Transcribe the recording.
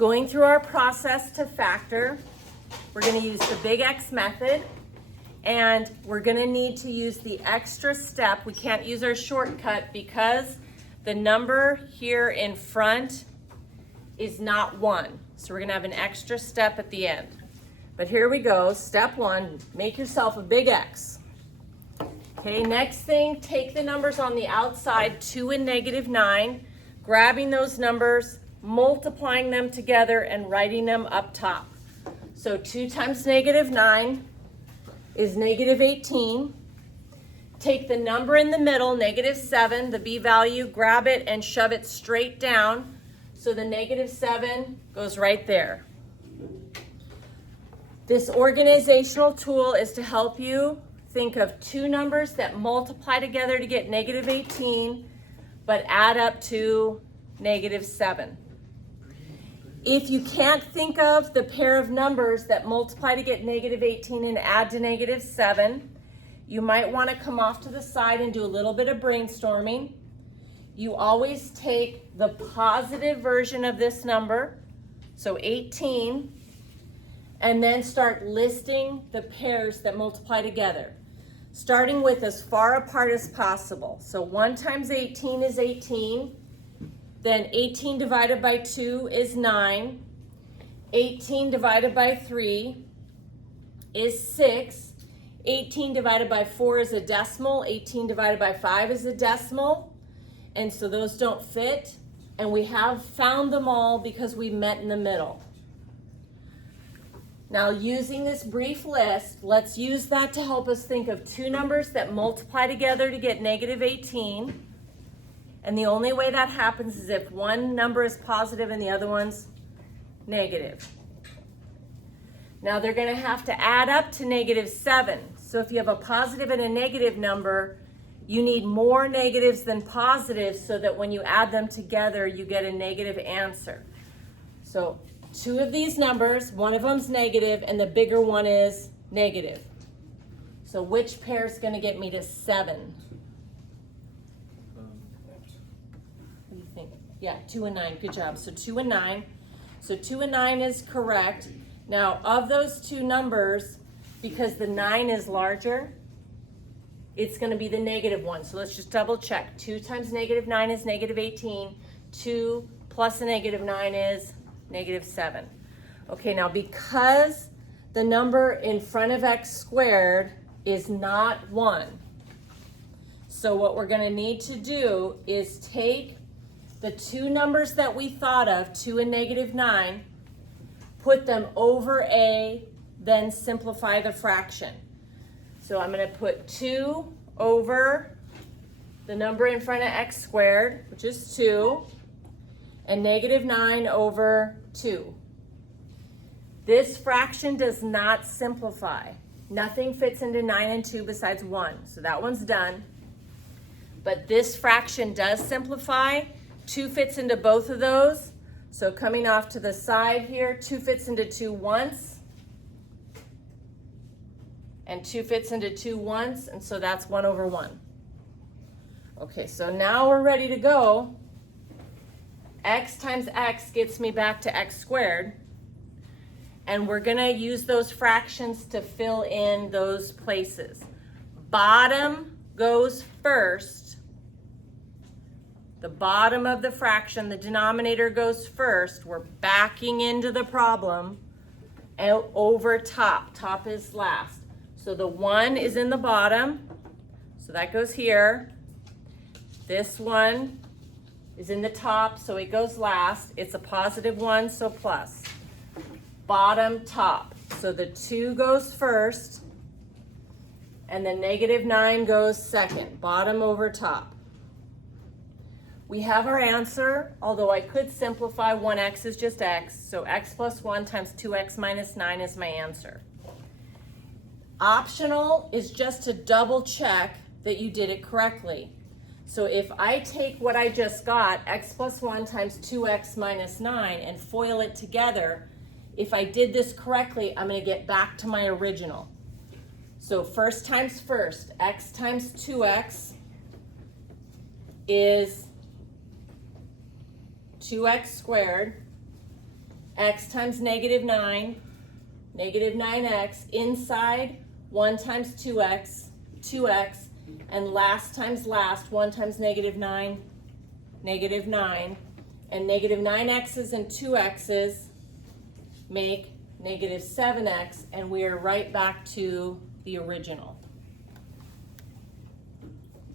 Going through our process to factor, we're going to use the big X method, and we're going to need to use the extra step. We can't use our shortcut because the number here in front is not 1. So we're going to have an extra step at the end. But here we go. Step 1, make yourself a big X. Okay, next thing, take the numbers on the outside, 2 and -9, grabbing those numbers, multiplying them together, and writing them up top. So 2 times -9 is -18. Take the number in the middle, -7, the b value, grab it and shove it straight down. So the -7 goes right there. This organizational tool is to help you think of 2 numbers that multiply together to get -18, but add up to -7. If you can't think of the pair of numbers that multiply to get -18 and add to -7, you might want to come off to the side and do a little bit of brainstorming. You always take the positive version of this number, so 18, and then start listing the pairs that multiply together, starting with as far apart as possible. So 1 times 18 is 18. Then 18 divided by 2 is 9. 18 divided by 3 is 6. 18 divided by 4 is a decimal. 18 divided by 5 is a decimal. And so those don't fit. And we have found them all because we met in the middle. Now, using this brief list, let's use that to help us think of 2 numbers that multiply together to get -18. And the only way that happens is if one number is positive and the other one's negative. Now they're going to have to add up to -7. So if you have a positive and a negative number, you need more negatives than positives so that when you add them together, you get a negative answer. So 2 of these numbers, one of them's negative and the bigger one is negative. So which pair is going to get me to 7? Yeah, 2 and 9, good job. So 2 and 9. So 2 and 9 is correct. Now, of those 2 numbers, because the 9 is larger, it's going to be the negative one. So let's just double check. 2 times -9 is -18. 2 plus a -9 is -7. Okay, now because the number in front of x squared is not 1, so what we're going to need to do is take the 2 numbers that we thought of, 2 and -9, put them over a, then simplify the fraction. So I'm going to put 2 over the number in front of x squared, which is 2, and -9 over 2. This fraction does not simplify. Nothing fits into 9 and 2 besides 1, so that one's done. But this fraction does simplify. 2 fits into both of those. So coming off to the side here, 2 fits into 2 once. And 2 fits into 2 once, and so that's 1 over 1. Okay, so now we're ready to go. X times x gets me back to x squared. And we're going to use those fractions to fill in those places. Bottom goes first. The bottom of the fraction, the denominator goes first. We're backing into the problem and over top. Top is last. So the 1 is in the bottom, so that goes here. This one is in the top, so it goes last. It's a +1, so plus. Bottom, top. So the 2 goes first, and the -9 goes second. Bottom over top. We have our answer, although I could simplify 1x is just x, so x plus 1 times 2x minus 9 is my answer. Optional is just to double check that you did it correctly. So if I take what I just got, x plus 1 times 2x minus 9, and FOIL it together, if I did this correctly, I'm going to get back to my original. So first times first, x times 2x is 2x squared, x times negative 9, negative 9x, inside 1 times 2x, 2x, and last times last, 1 times negative 9, negative 9, and negative 9x's and 2x's make negative 7x, and we are right back to the original.